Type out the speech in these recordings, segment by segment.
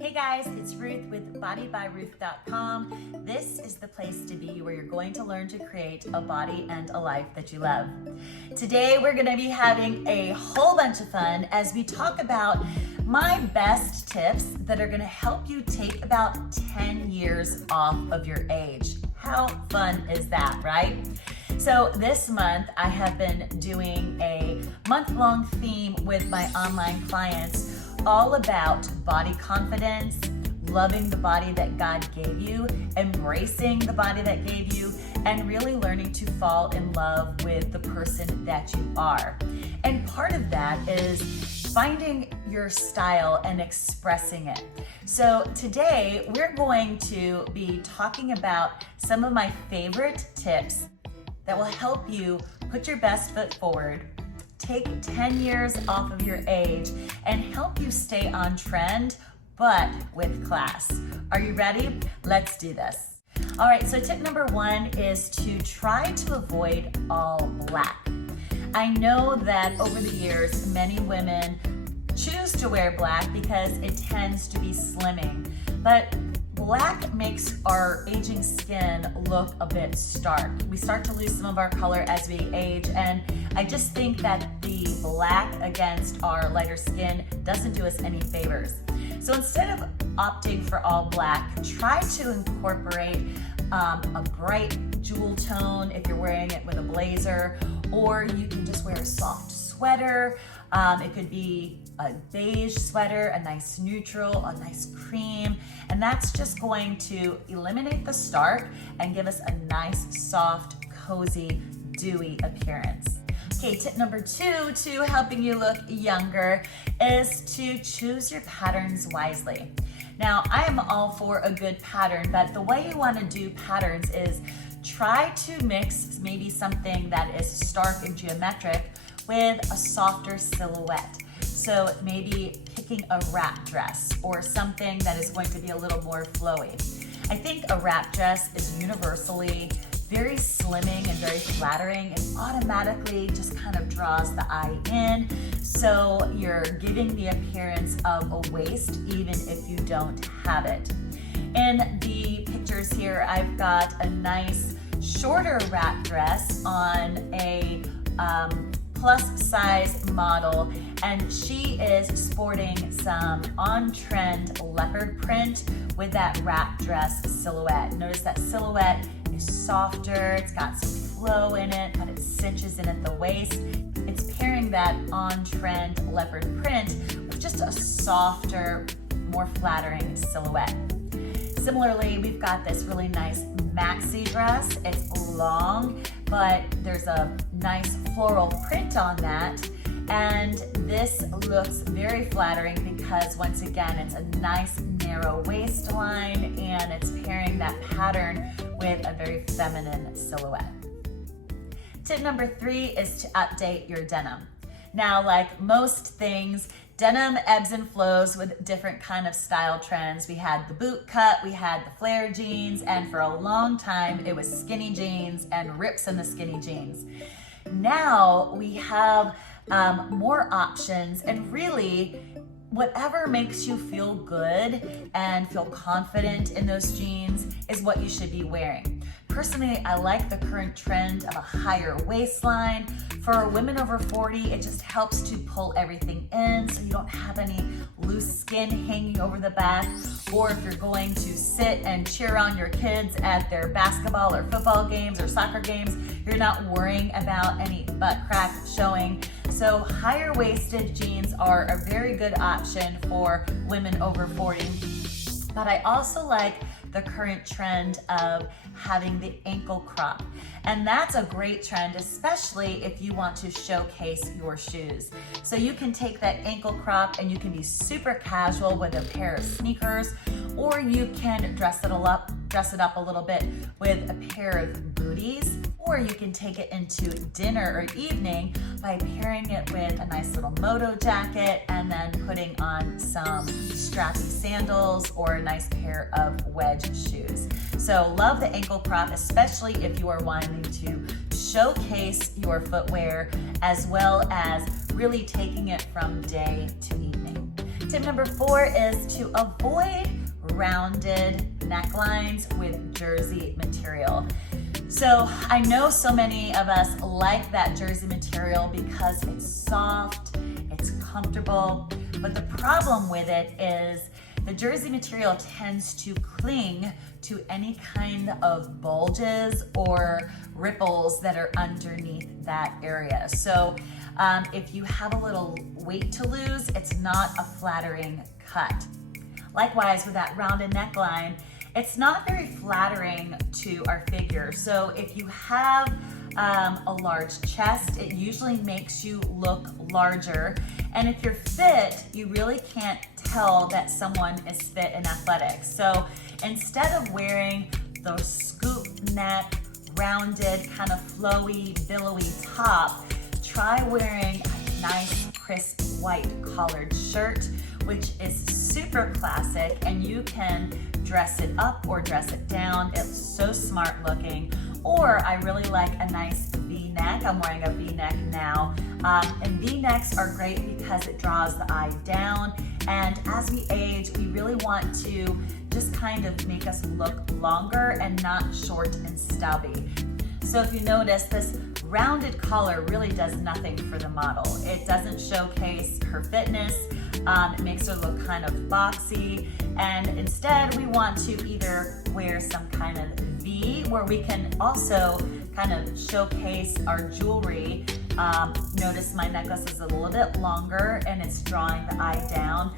Hey guys, it's Ruth with bodybyruth.com. This is the place to be where you're going to learn to create a body and a life that you love. Today we're going to be having a whole bunch of fun as we talk about my best tips that are going to help you take about 10 years off of your age. How fun is that, right? So this month I have been doing a month-long theme with my online clients all about body confidence, loving the body that God gave you, embracing the body that gave you, and really learning to fall in love with the person that you are. And part of that is finding your style and expressing it. So today we're going to be talking about some of my favorite tips that will help you put your best foot forward, take 10 years off of your age, and help you stay on trend, but with class. Are you ready? Let's do this. All right, so tip number one is to try to avoid all black. I know that over the years, many women choose to wear black because it tends to be slimming, but black makes our aging skin look a bit stark. We start to lose some of our color as we age, and I just think that the black against our lighter skin doesn't do us any favors. So instead of opting for all black, try to incorporate a bright jewel tone if you're wearing it with a blazer, or you can just wear a soft sweater. It could be a beige sweater, a nice neutral, a nice cream, and that's just going to eliminate the stark and give us a nice, soft, cozy, dewy appearance. Okay, tip number two to helping you look younger is to choose your patterns wisely. Now, I am all for a good pattern, but the way you want to do patterns is try to mix maybe something that is stark and geometric with a softer silhouette. So maybe picking a wrap dress or something that is going to be a little more flowy. I think a wrap dress is universally very slimming and very flattering and automatically just kind of draws the eye in. So you're giving the appearance of a waist even if you don't have it. In the pictures here, I've got a nice shorter wrap dress on a plus size model, and she is sporting some on-trend leopard print with that wrap dress silhouette. Notice that silhouette is softer, it's got some flow in it, but it cinches in at the waist. It's pairing that on-trend leopard print with just a softer, more flattering silhouette. Similarly, we've got this really nice maxi dress. It's long, but there's a nice floral print on that. And this looks very flattering because once again, it's a nice narrow waistline and it's pairing that pattern with a very feminine silhouette. Tip number three is to update your denim. Now, like most things, denim ebbs and flows with different kind of style trends. We had the boot cut, we had the flare jeans, and for a long time it was skinny jeans and rips in the skinny jeans. Now we have more options, and really whatever makes you feel good and feel confident in those jeans is what you should be wearing. Personally, I like the current trend of a higher waistline. For women over 40, it just helps to pull everything in so you don't have any loose skin hanging over the back. Or if you're going to sit and cheer on your kids at their basketball or football games or soccer games, you're not worrying about any butt crack showing. So higher waisted jeans are a very good option for women over 40. But I also like the current trend of having the ankle crop. And that's a great trend, especially if you want to showcase your shoes. So you can take that ankle crop and you can be super casual with a pair of sneakers, or you can dress it up a little bit with a pair of booties, or you can take it into dinner or evening by pairing it with a nice little moto jacket and then putting on some strappy sandals or a nice pair of wedge shoes. So love the ankle crop, especially if you are wanting to showcase your footwear as well as really taking it from day to evening. Tip number 4 is to avoid rounded necklines with jersey material. So I know so many of us like that jersey material because it's soft, it's comfortable, but the problem with it is the jersey material tends to cling to any kind of bulges or ripples that are underneath that area. So if you have a little weight to lose, it's not a flattering cut. Likewise, with that rounded neckline, it's not very flattering to our figure. So if you have a large chest, it usually makes you look larger. And if you're fit, you really can't tell that someone is fit and athletic. So instead of wearing those scoop neck, rounded, kind of flowy, billowy top, try wearing a nice, crisp, white collared shirt, which is super classic, and you can dress it up or dress it down. It's so smart looking. Or I really like a nice V-neck. I'm wearing a V-neck now. And V-necks are great because it draws the eye down. And as we age, we really want to just kind of make us look longer and not short and stubby. So if you notice, this rounded collar really does nothing for the model. It doesn't showcase her fitness. It makes her look kind of boxy. And instead, we want to either wear some kind of V, where we can also kind of showcase our jewelry. Notice my necklace is a little bit longer and it's drawing the eye down.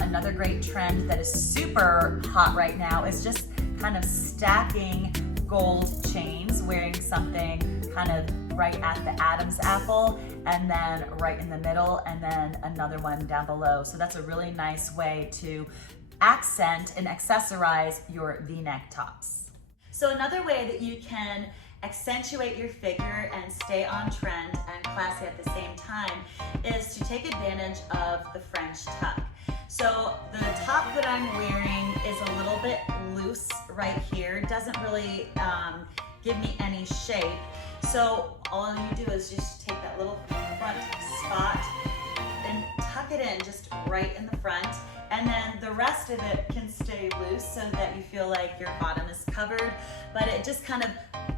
Another great trend that is super hot right now is just kind of stacking gold chains, wearing something kind of right at the Adam's apple, and then right in the middle, and then another one down below. So that's a really nice way to accent and accessorize your V-neck tops. So another way that you can accentuate your figure and stay on trend and classy at the same time is to take advantage of the French tuck. So the top that I'm wearing is a little bit loose right here. It doesn't really give me any shape. So all you do is just take that little front spot and tuck it in just right in the front. And then the rest of it can stay loose so that you feel like your bottom is covered, but it just kind of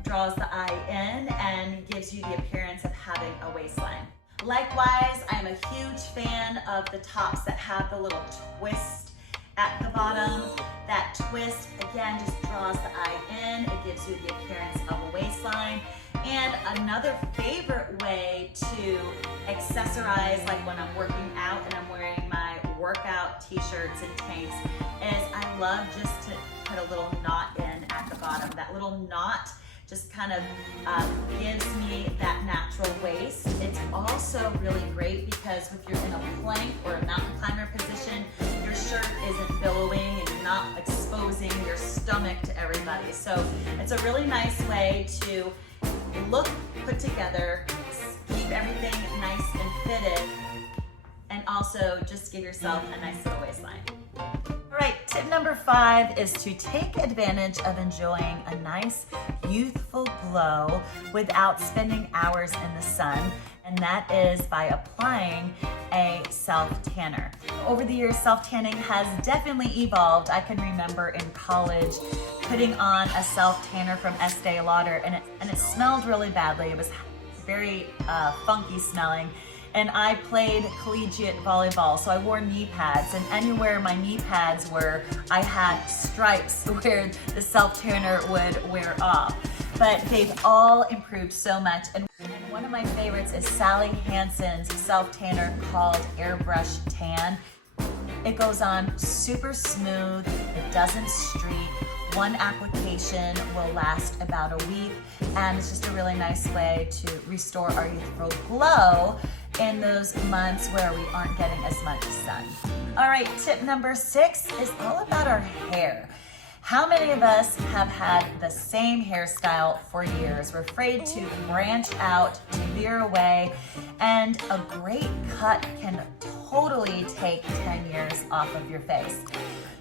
draws the eye in and gives you the appearance of having a waistline. Likewise, I'm a huge fan of the tops that have the little twist at the bottom. That twist, again, just draws the eye in. It gives you the appearance of a waistline. And another favorite way to accessorize, like when I'm working out and I'm wearing my workout t-shirts and tanks, is I love just to put a little knot in at the bottom. That little knot just kind of gives me that natural waist. It's also really great because if you're in a plank or a mountain climber position, your shirt isn't billowing and you're not exposing your stomach to everybody. So it's a really nice way to look put together, keep everything nice and fitted, and also just give yourself a nice little waistline. All right, tip number 5 is to take advantage of enjoying a nice youthful glow without spending hours in the sun, and that is by applying a self-tanner. Over the years, self-tanning has definitely evolved. I can remember in college putting on a self-tanner from Estee Lauder, and it smelled really badly. It was very funky smelling. And I played collegiate volleyball, so I wore knee pads, and anywhere my knee pads were, I had stripes where the self-tanner would wear off. But they've all improved so much. And one of my favorites is Sally Hansen's self-tanner called Airbrush Tan. It goes on super smooth, it doesn't streak. One application will last about a week, and it's just a really nice way to restore our youthful glow in those months where we aren't getting as much sun. All right, tip number 6 is all about our hair. How many of us have had the same hairstyle for years? We're afraid to branch out, to veer away, and a great cut can totally take 10 years off of your face.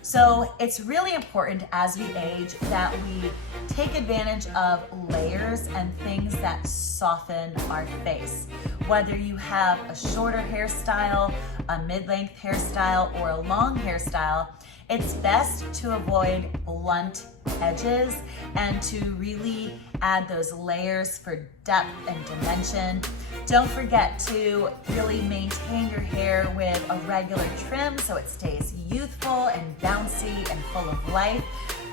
So it's really important as we age that we take advantage of layers and things that soften our face. Whether you have a shorter hairstyle, a mid-length hairstyle, or a long hairstyle, it's best to avoid blunt edges and to really add those layers for depth and dimension. Don't forget to really maintain your hair with a regular trim so it stays youthful and bouncy and full of life,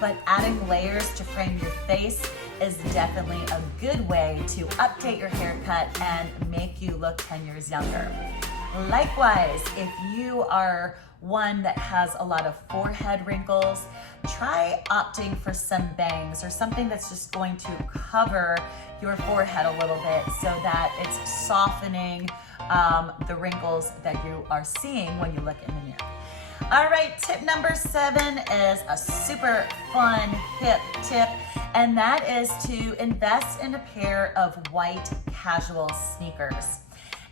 but adding layers to frame your face is definitely a good way to update your haircut and make you look 10 years younger. Likewise, if you are one that has a lot of forehead wrinkles, try opting for some bangs or something that's just going to cover your forehead a little bit so that it's softening the wrinkles that you are seeing when you look in the mirror. All right, tip number 7 is a super fun, hip tip, and that is to invest in a pair of white casual sneakers.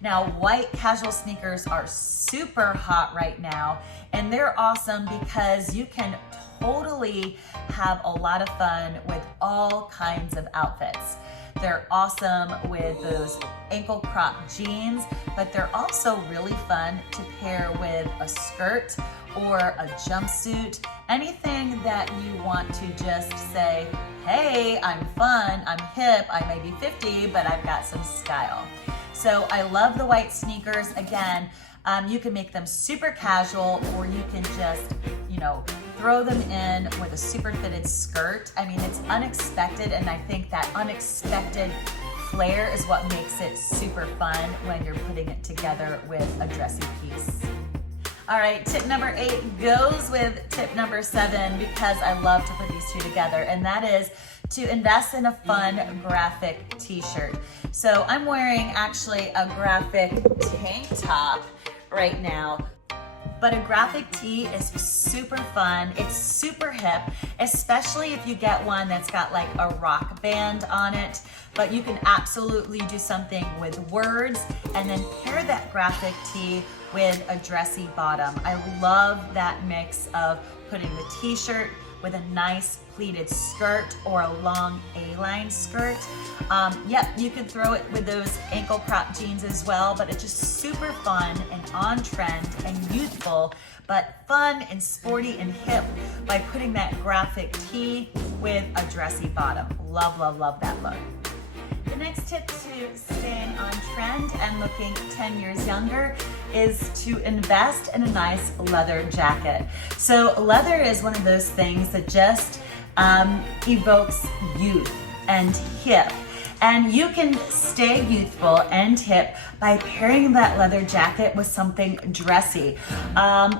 Now, white casual sneakers are super hot right now, and they're awesome because you can totally have a lot of fun with all kinds of outfits. They're awesome with those ankle crop jeans, but they're also really fun to pair with a skirt or a jumpsuit, anything that you want to just say, hey, I'm fun, I'm hip, I may be 50, but I've got some style. So I love the white sneakers. Again, you can make them super casual, or you can just, throw them in with a super fitted skirt. I mean, it's unexpected, and I think that unexpected flair is what makes it super fun when you're putting it together with a dressy piece. All right, tip number 8 goes with tip number 7 because I love to put these two together, and that is to invest in a fun graphic t-shirt. So I'm wearing actually a graphic tank top right now, but a graphic tee is super fun. It's super hip, especially if you get one that's got like a rock band on it, but you can absolutely do something with words and then pair that graphic tee with a dressy bottom. I love that mix of putting the t-shirt with a nice pleated skirt or a long A-line skirt. Yep, you can throw it with those ankle crop jeans as well, but it's just super fun and on trend and youthful, but fun and sporty and hip by putting that graphic tee with a dressy bottom. Love, love, love that look. The next tip to staying on trend and looking 10 years younger is to invest in a nice leather jacket. So leather is one of those things that just evokes youth and hip. And you can stay youthful and hip by pairing that leather jacket with something dressy,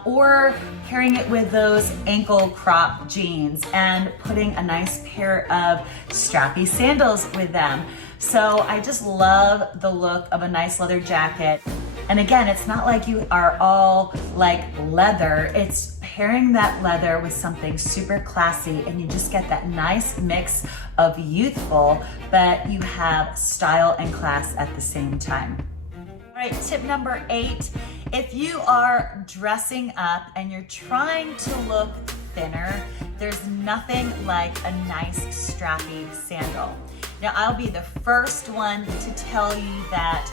or pairing it with those ankle crop jeans and putting a nice pair of strappy sandals with them. So I just love the look of a nice leather jacket. And again, it's not like you are all like leather, it's pairing that leather with something super classy, and you just get that nice mix of youthful, but you have style and class at the same time. All right, tip number 8, if you are dressing up and you're trying to look thinner, there's nothing like a nice strappy sandal. Now, I'll be the first one to tell you that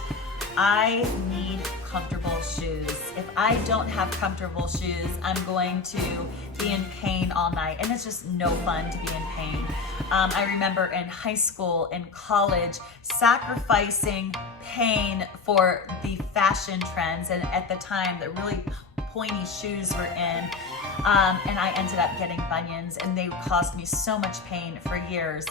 I need comfortable shoes. If I don't have comfortable shoes, I'm going to be in pain all night, and it's just no fun to be in pain. I remember in high school and college sacrificing pain for the fashion trends, and at the time the really pointy shoes were in, and I ended up getting bunions, and they caused me so much pain for years.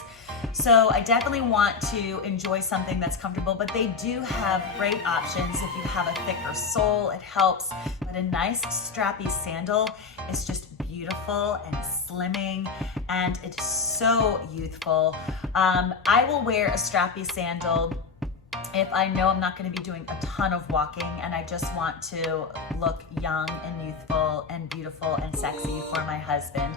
So I definitely want to enjoy something that's comfortable, but they do have great options. If you have a thicker sole, it helps, but a nice strappy sandal is just beautiful and slimming, and it's so youthful. I will wear a strappy sandal if I know I'm not going to be doing a ton of walking and I just want to look young and youthful and beautiful and sexy for my husband.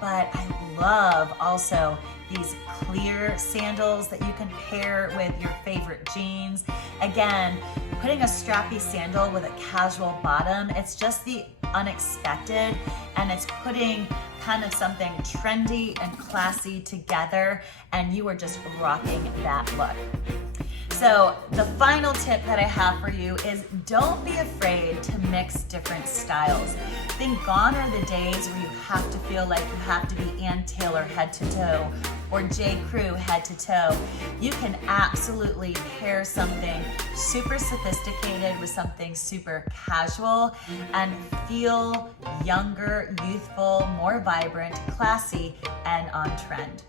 But I love also these clear sandals that you can pair with your favorite jeans. Again, putting a strappy sandal with a casual bottom, it's just the unexpected, and it's putting kind of something trendy and classy together, and you are just rocking that look. So the final tip that I have for you is don't be afraid to mix different styles. I think gone are the days where you have to feel like you have to be Ann Taylor head to toe or J. Crew head to toe. You can absolutely pair something super sophisticated with something super casual and feel younger, youthful, more vibrant, classy, and on trend.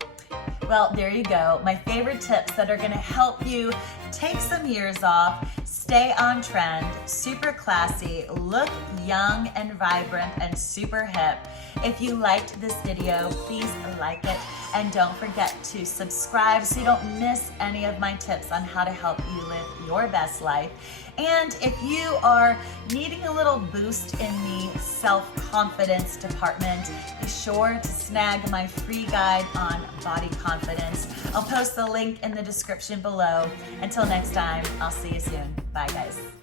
Well, there you go. My favorite tips that are gonna help you take some years off, stay on trend, super classy, look young and vibrant and super hip. If you liked this video, please like it and don't forget to subscribe so you don't miss any of my tips on how to help you live your best life. And if you are needing a little boost in the self-confidence department, be sure to snag my free guide on body confidence. I'll post the link in the description below. Until next time, I'll see you soon. Bye, guys.